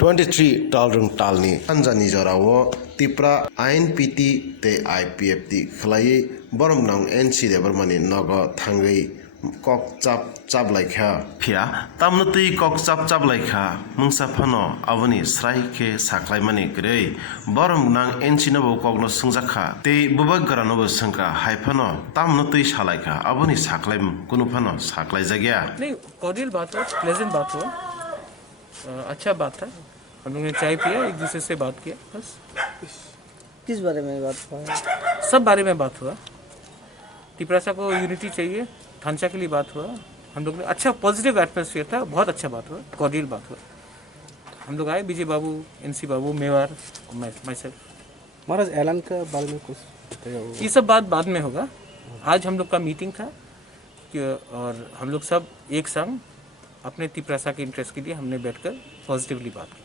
23 talrung talni anjani jorao tipra INPT te IPFT khlai borom nang NC de bermani nogo thangai kok chap laikha phia tamnutui kok chap laikha mungsa phano aboni srai ke saklai mani grei borom nang NC no bo kokno sungjakha te bubak garano bo sangka haiphano tamnutui salaikha aboni saklai kunu phano saklai jagya नहीं cordial बात हो, pleasant बात हो, अच्छा बात था। हम लोग ने चाय पिया, एक दूसरे से बात किया, बस किस बारे में बात हुआ? सब बारे में बात हुआ। टिपरासा को यूनिटी चाहिए, थानचा के लिए बात हुआ। हम लोग ने अच्छा पॉजिटिव एटमॉस्फेयर था, बहुत अच्छा बात हुआ, कॉर्डियल बात हुआ। हम लोग आए, बीजे बाबू, NC बाबू, मेवार, माई सेल्फ। महाराज ऐलान के बारे में कुछ ये सब बात बाद में होगा। आज हम लोग का मीटिंग था और हम लोग सब एक संग अपने तिपरासा के इंटरेस्ट के लिए हमने बैठकर पॉजिटिवली बात की।